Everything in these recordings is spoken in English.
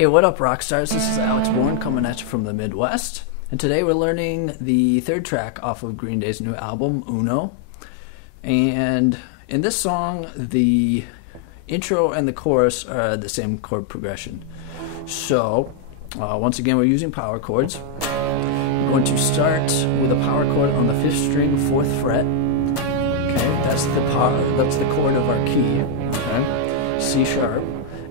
Hey, what up, rock stars? This is Alex Bourne coming at you from the Midwest, and today we're learning the third track off of Green Day's new album, Uno. And in this song, the intro and the chorus are the same chord progression. So, once again, we're using power chords. We're going to start with a power chord on the 5th string, 4th fret. Okay, that's the chord of our key. Okay, C sharp.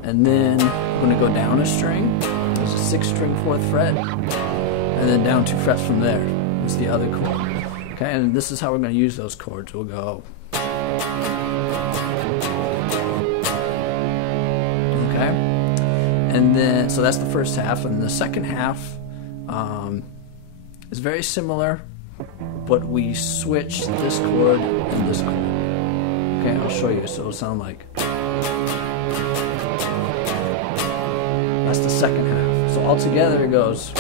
And then we're going to go down a string. There's a 6th string, 4th fret, and then down 2 frets from there. It's the other chord. Okay, and this is how we're going to use those chords. We'll go. Okay, and then so that's the first half, and the second half is very similar, but we switch this chord and this chord. Okay, I'll show you. So it'll sound like. That's the second half. So altogether it goes.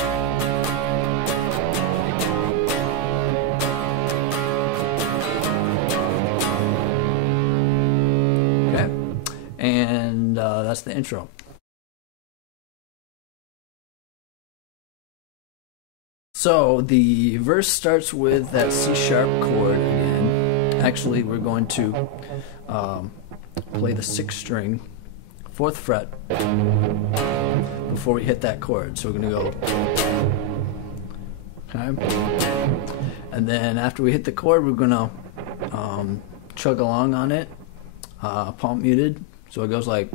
Okay, and that's the intro. So the verse starts with that C sharp chord again. Actually, we're going to play the 6th string, 4th fret before we hit that chord. So we're going to go. Okay. And then after we hit the chord, we're going to chug along on it, palm muted. So it goes like.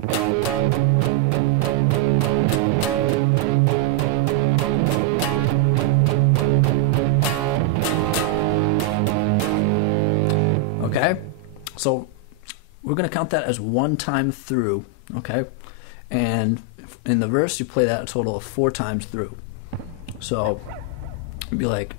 Okay. So we're going to count that as one time through. Okay, and in the verse you play that a total of 4 times through. So it'd be like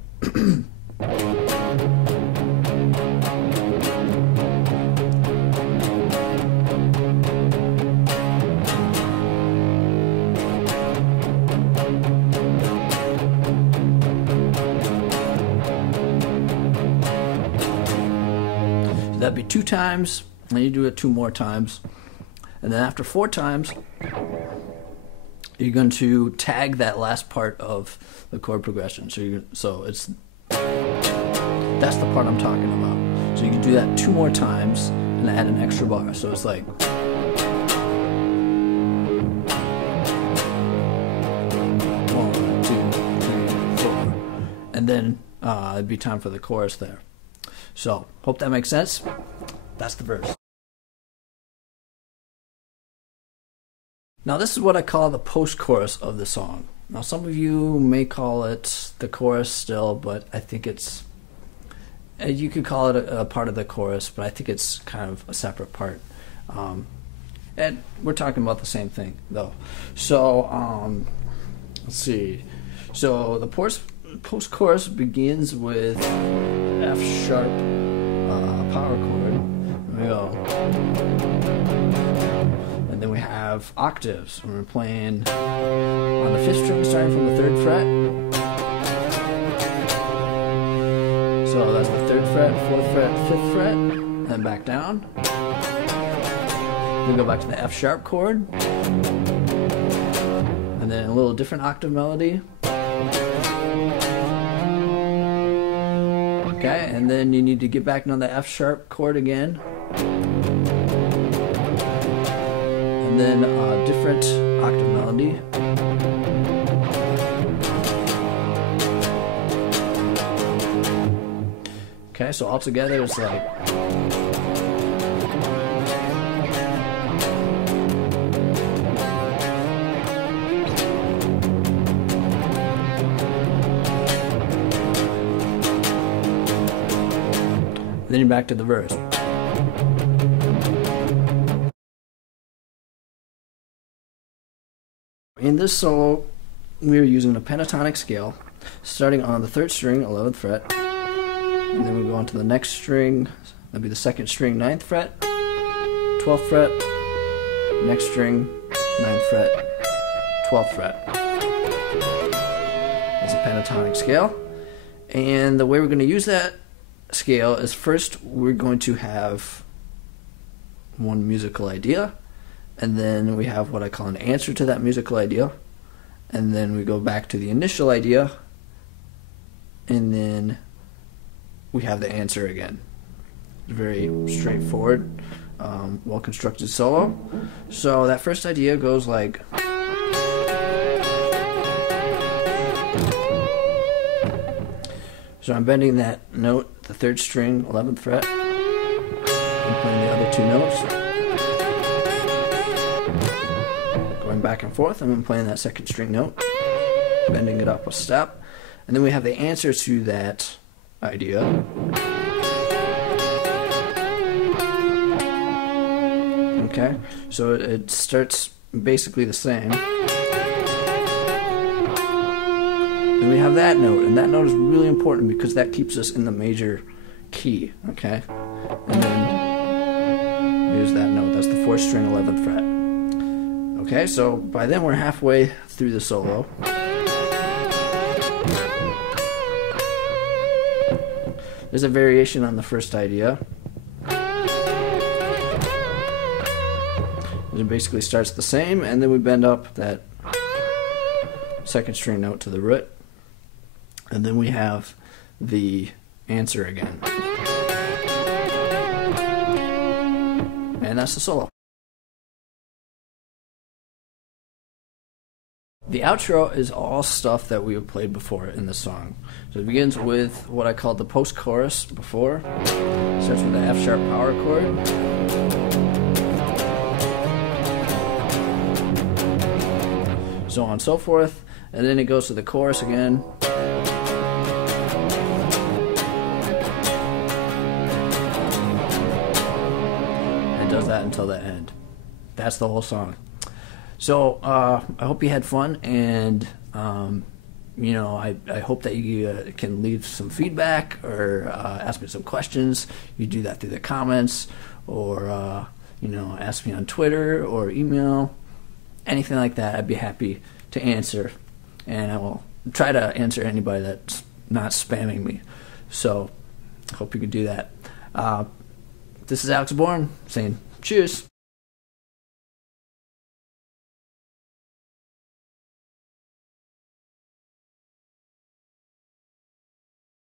that'd be 2 times, and you do it 2 more times. And then after 4 times, you're going to tag that last part of the chord progression. So it's that's the part I'm talking about. So you can do that 2 more times and add an extra bar. So it's like. 1, 2, 3, 4, and then it'd be time for the chorus there. So hope that makes sense. That's the verse. Now this is what I call the post-chorus of the song. Now some of you may call it the chorus still, but I think it's, you could call it a part of the chorus, but I think it's kind of a separate part. And we're talking about the same thing though. So let's see. So the post-chorus begins with F sharp power chord. There we go. And then we have octaves. We're playing on the 5th string, starting from the 3rd fret. So that's the 3rd fret, 4th fret, 5th fret, and then back down. We go back to the F sharp chord, and then a little different octave melody. Okay, and then you need to get back on the F sharp chord again. And then a different octave melody. Okay, so all together it's like. Then you're back to the verse. In this solo, we are using a pentatonic scale, starting on the 3rd string, 11th fret, and then we go on to the next string. That'd be the 2nd string, 9th fret, 12th fret, next string, 9th fret, 12th fret. That's a pentatonic scale, and the way we're going to use that scale is first we're going to have one musical idea, and then we have what I call an answer to that musical idea, and then we go back to the initial idea, and then we have the answer again. Very straightforward, well-constructed solo. So that first idea goes like... So I'm bending that note, the 3rd string, 11th fret. I'm playing the other 2 notes. Going back and forth, I'm playing that 2nd string note, bending it up a step. And then we have the answer to that idea. Okay, so it starts basically the same. Then we have that note, and that note is really important because that keeps us in the major key, okay? And then here's that note, that's the 4th string, 11th fret. Okay, so by then we're halfway through the solo. There's a variation on the first idea. It basically starts the same, and then we bend up that 2nd string note to the root. And then we have the answer again. And that's the solo. The outro is all stuff that we have played before in the song. So it begins with what I called the post-chorus before. It starts with the F-sharp power chord. So on and so forth. And then it goes to the chorus again. Does that until the end. That's the whole song. So I hope you had fun, and you know, I hope that you can leave some feedback or ask me some questions. You do that through the comments, or you know, ask me on Twitter or email, anything like that. I'd be happy to answer, and I will try to answer anybody that's not spamming me. So hope you can do that. This is Alex Aborn saying cheers.